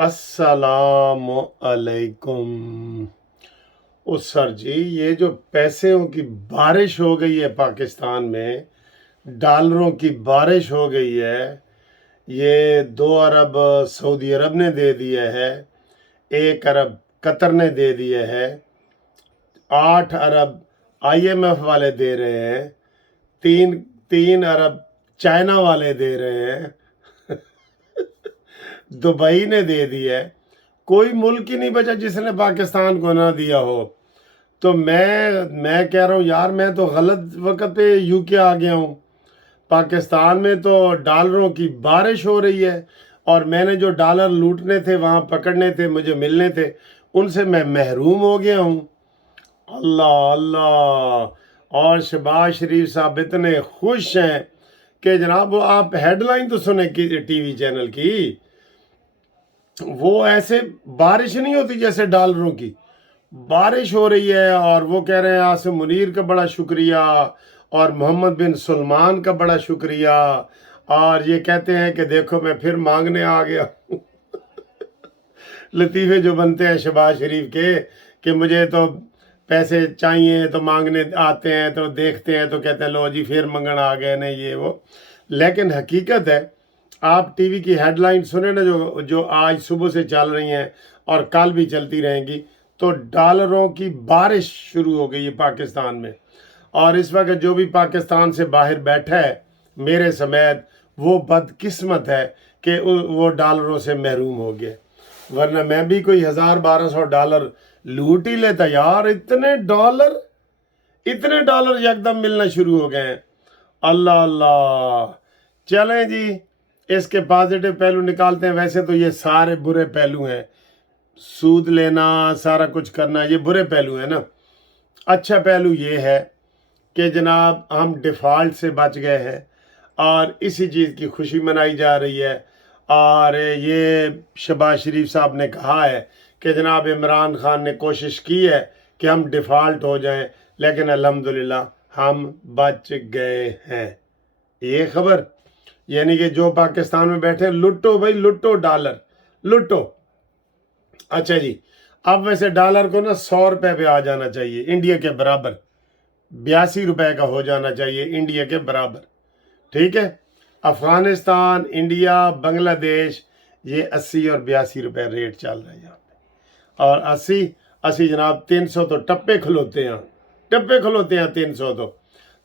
अस्सलाम अलैकुम। ओ सर जी, ये जो पैसों की बारिश हो गई है पाकिस्तान में, डॉलरों की बारिश हो गई है। ये 2 अरब सऊदी अरब ने दे दिए है, 1 अरब कतर ने दे दिए है, 8 अरब IMF वाले दे रहे हैं, तीन तीन अरब चाइना वाले दे रहे हैं, दुबई ने दे दिया है। कोई मुल्क ही नहीं बचा जिसने पाकिस्तान को ना दिया हो। तो मैं कह रहा हूँ यार, मैं तो गलत वक्त पे यूके आ गया हूँ। पाकिस्तान में तो डॉलरों की बारिश हो रही है और मैंने जो डॉलर लूटने थे, वहाँ पकड़ने थे, मुझे मिलने थे, उनसे मैं महरूम हो गया हूँ। अल्लाह अल्लाह। और शहबाज शरीफ साहब इतने खुश हैं कि जनाब, वो आप हेडलाइन तो सुने की टीवी चैनल की, वो ऐसे बारिश नहीं होती जैसे डॉलरों की बारिश हो रही है। और वो कह रहे हैं आसिम मुनीर का बड़ा शुक्रिया और मोहम्मद बिन सलमान का बड़ा शुक्रिया। और ये कहते हैं कि देखो मैं फिर मांगने आ गया। लतीफ़े जो बनते हैं शहबाज शरीफ के कि मुझे तो पैसे चाहिए, तो मांगने आते हैं, तो देखते हैं तो कहते हैं लो जी फिर मंगन आ गए नहीं ये वो। लेकिन हकीकत है, आप टीवी की हेडलाइन सुने ना, जो जो आज सुबह से चल रही हैं और कल भी चलती रहेंगी, तो डॉलरों की बारिश शुरू हो गई है पाकिस्तान में। और इस वक्त जो भी पाकिस्तान से बाहर बैठा है मेरे समेत, वो बदकिस्मत है कि वो डॉलरों से महरूम हो गया। वरना मैं भी कोई 1000-1200 लूट ही लेता यार। इतने डॉलर यकदम मिलना शुरू हो गए हैं। अल्लाह अल्लाह। चलें जी, इसके पॉजिटिव पहलू निकालते हैं। वैसे तो ये सारे बुरे पहलू हैं, सूद लेना, सारा कुछ करना, ये बुरे पहलू हैं ना। अच्छा पहलू ये है कि जनाब हम डिफ़ॉल्ट से बच गए हैं और इसी चीज़ की खुशी मनाई जा रही है। और ये शहबाज शरीफ साहब ने कहा है कि जनाब इमरान खान ने कोशिश की है कि हम डिफ़ॉल्ट हो जाएं, लेकिन अल्हम्दुलिल्लाह हम बच गए हैं। ये खबर, यानी कि जो पाकिस्तान में बैठे लुटो भाई, लुटो डॉलर लुटो। अच्छा जी, अब वैसे डॉलर को ना 100 रुपये पे आ जाना चाहिए, इंडिया के बराबर। 82 रुपये का हो जाना चाहिए, इंडिया के बराबर। ठीक है। अफ़गानिस्तान, इंडिया, बांग्लादेश, ये 80 और 82 रुपये रेट चल रहा है यहाँ पे। और 80 जनाब 300 तो टप्पे खलोते हैं, 300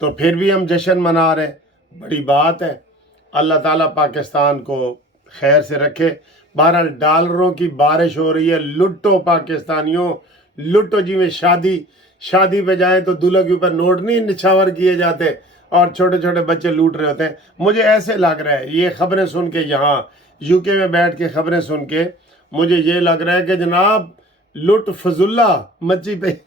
तो फिर भी हम जश्न मना रहे हैं। बड़ी बात है। अल्लाह ताला पाकिस्तान को खैर से रखे। बहरहाल डॉलरों की बारिश हो रही है। लुटो पाकिस्तानियों, लुटो जी। में शादी पे जाए तो दूल्हे के ऊपर नोट नहीं निछावर किए जाते और छोटे छोटे बच्चे लूट रहे होते हैं। मुझे ऐसे लग रहा है, ये खबरें सुन के, यहाँ यूके में बैठ के खबरें सुन के मुझे ये लग रहा है कि जनाब लूट फजुल्ला मची पे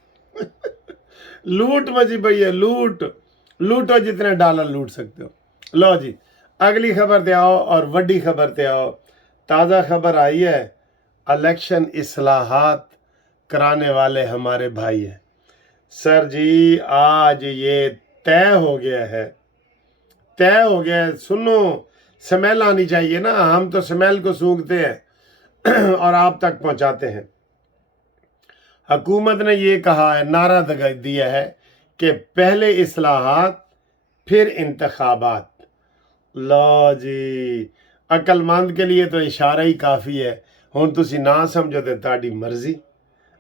लूट मची पई है। लूटो जितने डॉलर लूट सकते हो। लो जी, अगली खबर पे आओ और वड्डी खबर पे आओ। ताज़ा खबर आई है, इलेक्शन इस्लाहात कराने वाले हमारे भाई हैं। सर जी, आज ये तय हो गया है। सुनो, स्मेल आनी चाहिए ना, हम तो स्मेल को सूंघते हैं और आप तक पहुंचाते हैं। हुकूमत ने ये कहा है, नारा दिया है कि पहले इस्लाहात फिर इंतखाबात। लो जी, अक्लमंद के लिए तो इशारा ही काफ़ी है। हुण तुसी ना समझो तो ताड़ी मर्जी,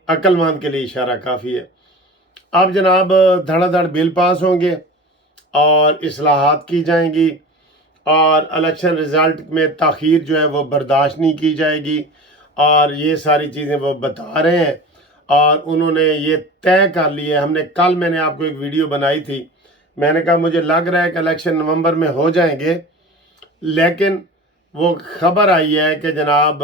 अक्लमंद के लिए इशारा काफ़ी है। अब जनाब धड़ाधड़ बिल पास होंगे और इस्लाहात की जाएंगी और इलेक्शन रिज़ल्ट में ताख़ीर जो है वो बर्दाश्त नहीं की जाएगी। और ये सारी चीज़ें वो बता रहे हैं और उन्होंने ये तय कर लिया है। मैंने आपको एक वीडियो बनाई थी, मैंने कहा मुझे लग रहा है कि इलेक्शन नवंबर में हो जाएंगे। लेकिन वो खबर आई है कि जनाब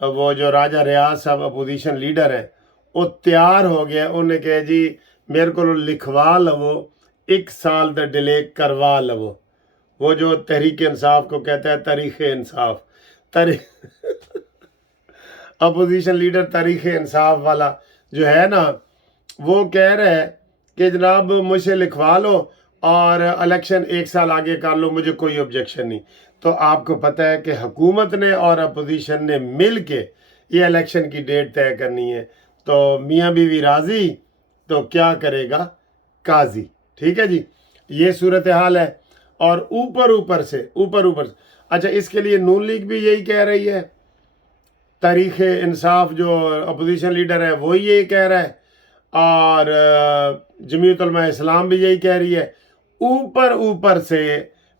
वो जो राजा रियाज साहब अपोजिशन लीडर हैं, वो तैयार हो गया। उन्हें कहा जी मेरे को लिखवा लवो, 1 साल द डिले करवा लवो। वो जो तहरीक इंसाफ को कहता है तारीख इंसाफ, अपोजिशन लीडर तारीख इंसाफ वाला जो है ना, वो कह रहा है कि जनाब मुझसे लिखवा लो और इलेक्शन 1 साल आगे कर लो, मुझे कोई ऑब्जेक्शन नहीं। تو آپ کو پتہ ہے کہ حکومت نے اور اپوزیشن نے مل کے یہ الیکشن کی ڈیٹ طے کرنی ہے، تو میاں بیوی راضی تو کیا کرے گا قاضی۔ ٹھیک ہے جی، یہ صورتحال ہے۔ اور اوپر سے اچھا، اس کے لیے نون لیگ بھی یہی کہہ رہی ہے، تحریک انصاف جو اپوزیشن لیڈر ہے وہ یہی کہہ رہا ہے، اور جمعیت علماء اسلام بھی یہی کہہ رہی ہے۔ اوپر سے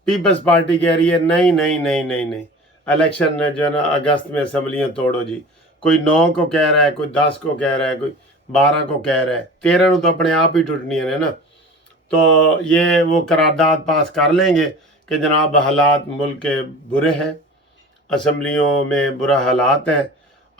پیپلز پارٹی کہہ رہی ہے نہیں، الیکشن جو ہے نا اگست میں اسمبلیاں توڑو جی۔ کوئی 9 کو کہہ رہا ہے، کوئی 10 کو کہہ رہا ہے، کوئی 12 کو کہہ رہا ہے، 13 تو اپنے آپ ہی ٹوٹنی ہے نا۔ تو یہ وہ قرارداد پاس کر لیں گے کہ جناب حالات ملک کے برے ہیں، اسمبلیوں میں برا حالات ہیں،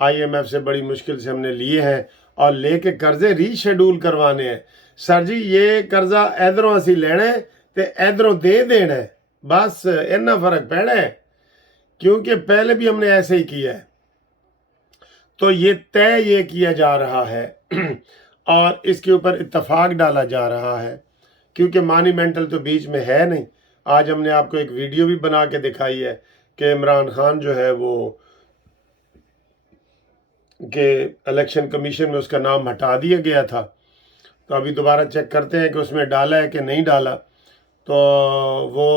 آئی ایم ایف سے بڑی مشکل سے ہم نے لیے ہیں، اور لے کے قرضے ری شیڈول کروانے ہیں۔ سر جی یہ قرضہ ادھروں اسی لینا ہے تے ادھروں دے دینا ہے، بس اتنا فرق پینا ہے، کیونکہ پہلے بھی ہم نے ایسے ہی کیا ہے۔ تو یہ کیا جا رہا ہے اور اس کے اوپر اتفاق ڈالا جا رہا ہے، کیونکہ مانیمنٹل تو بیچ میں ہے نہیں۔ آج ہم نے آپ کو ایک ویڈیو بھی بنا کے دکھائی ہے کہ عمران خان جو ہے وہ کہ الیکشن کمیشن میں اس کا نام ہٹا دیا گیا تھا، تو ابھی دوبارہ چیک کرتے ہیں کہ اس میں ڈالا ہے کہ نہیں ڈالا۔ تو وہ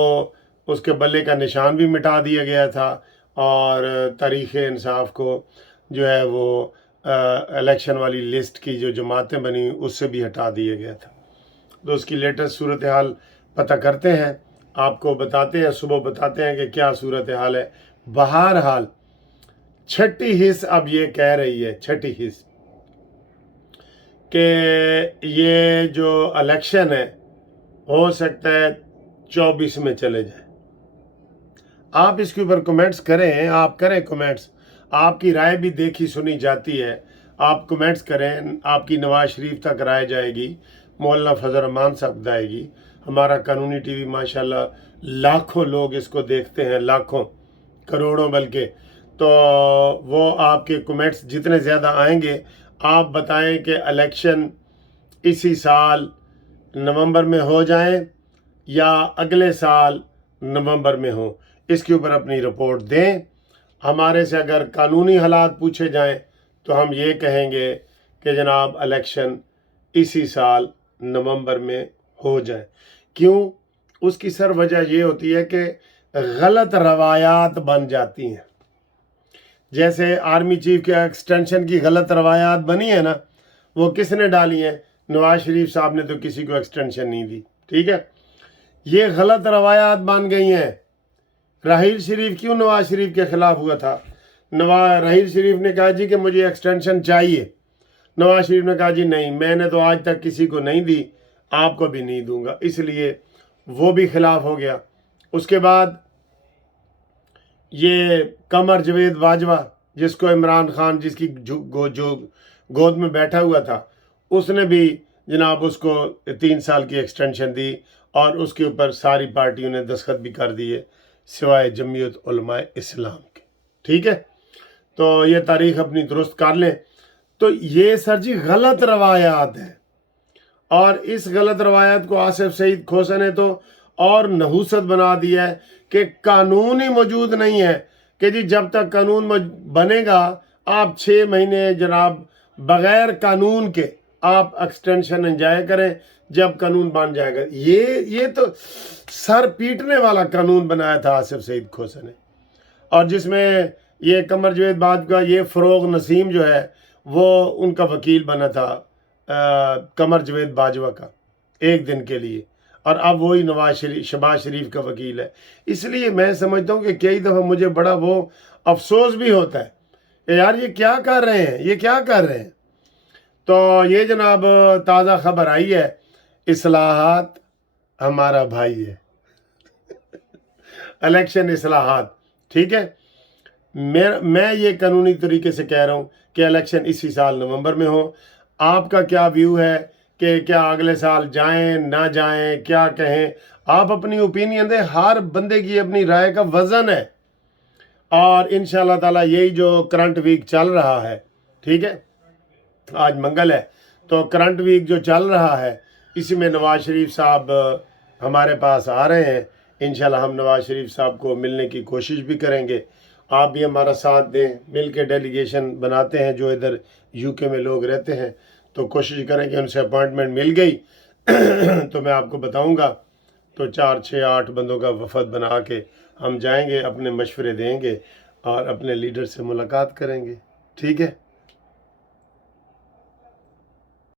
اس کے بلے کا نشان بھی مٹا دیا گیا تھا، اور تحریک انصاف کو جو ہے وہ الیکشن والی لسٹ کی جو جماعتیں بنی اس سے بھی ہٹا دیا گیا تھا۔ تو اس کی لیٹسٹ صورتحال پتہ کرتے ہیں، آپ کو بتاتے ہیں، صبح بتاتے ہیں کہ کیا صورتحال ہے۔ بہرحال چھٹی حص اب یہ کہہ رہی ہے، چھٹی حص کہ یہ جو الیکشن ہے ہو سکتا ہے 24 میں چلے جائے۔ آپ اس کے اوپر کمنٹس کریں، آپ کریں کمنٹس، آپ کی رائے بھی دیکھی سنی جاتی ہے، آپ کمنٹس کریں، آپ کی نواز شریف تک رائے جائے گی، مولانا فضل الرحمان صاحب جائے گی، ہمارا قانونی ٹی وی ماشاءاللہ لاکھوں لوگ اس کو دیکھتے ہیں، لاکھوں کروڑوں بلکہ۔ تو وہ آپ کے کمنٹس جتنے زیادہ آئیں گے، آپ بتائیں کہ الیکشن اسی سال نومبر میں ہو جائیں یا اگلے سال نومبر میں ہو، اس کے اوپر اپنی رپورٹ دیں۔ ہمارے سے اگر قانونی حالات پوچھے جائیں تو ہم یہ کہیں گے کہ جناب الیکشن اسی سال نومبر میں ہو جائے۔ کیوں؟ اس کی سر وجہ یہ ہوتی ہے کہ غلط روایات بن جاتی ہیں، جیسے آرمی چیف کے ایکسٹینشن کی غلط روایات بنی ہے نا، وہ کس نے ڈالی ہیں؟ نواز شریف صاحب نے تو کسی کو ایکسٹینشن نہیں دی، ٹھیک ہے؟ یہ غلط روایات بن گئی ہیں۔ راحیل شریف کیوں نواز شریف کے خلاف ہوا تھا؟ راحیل شریف نے کہا جی کہ مجھے ایکسٹینشن چاہیے، نواز شریف نے کہا جی نہیں، میں نے تو آج تک کسی کو نہیں دی، آپ کو بھی نہیں دوں گا، اس لیے وہ بھی خلاف ہو گیا۔ اس کے بعد یہ قمر جاوید باجوہ، جس کو عمران خان جس کی جو گود میں بیٹھا ہوا تھا، اس نے بھی جناب اس کو 3 سال کی ایکسٹینشن دی، اور اس کے اوپر ساری پارٹیوں نے دستخط بھی کر دیے سوائے جمعیت علماء اسلام کے، ٹھیک ہے؟ تو یہ تاریخ اپنی درست کر لیں۔ تو یہ سر جی غلط روایات ہیں، اور اس غلط روایات کو آصف سعید کھوسہ نے تو اور نحوست بنا دیا ہے کہ قانون ہی موجود نہیں ہے، کہ جی جب تک قانون بنے گا آپ 6 مہینے جناب بغیر قانون کے آپ ایکسٹینشن انجوائے کریں، جب قانون بن جائے گا۔ یہ تو سر پیٹنے والا قانون بنایا تھا آصف سعید کھوسہ نے، اور جس میں یہ قمر جاوید باجوہ، یہ فروغ نسیم جو ہے وہ ان کا وکیل بنا تھا، قمر جاوید باجوہ کا 1 دن کے لیے، اور اب وہی شہباز شریف کا وکیل ہے۔ اس لیے میں سمجھتا ہوں کہ کئی دفعہ مجھے بڑا وہ افسوس بھی ہوتا ہے کہ یار یہ کیا کر رہے ہیں، یہ کیا کر رہے ہیں۔ تو یہ جناب تازہ خبر آئی ہے، اصلاحات ہمارا بھائی ہے، الیکشن اصلاحات، ٹھیک ہے؟ میں یہ قانونی طریقے سے کہہ رہا ہوں کہ الیکشن اسی سال نومبر میں ہو۔ آپ کا کیا ویو ہے کہ کیا اگلے سال جائیں نہ جائیں، کیا کہیں؟ آپ اپنی اوپینین دیں، ہر بندے کی اپنی رائے کا وزن ہے، اور انشاءاللہ تعالیٰ یہی جو کرنٹ ویک چل رہا ہے، ٹھیک ہے، آج منگل ہے، تو کرنٹ ویک جو چل رہا ہے اسی میں نواز شریف صاحب ہمارے پاس آ رہے ہیں، इंशाल्लाह हम नवाज शरीफ साहब को मिलने की कोशिश भी करेंगे। आप भी हमारा साथ दें, मिल के डेलीगेशन बनाते हैं, जो इधर यूके में लोग रहते हैं, तो कोशिश करें कि उनसे अपॉइंटमेंट मिल गई तो मैं आपको बताऊंगा, तो 4, 6, 8 बंदों का वफद बना के हम जाएंगे, अपने मशवरे देंगे और अपने लीडर से मुलाकात करेंगे। ठीक है।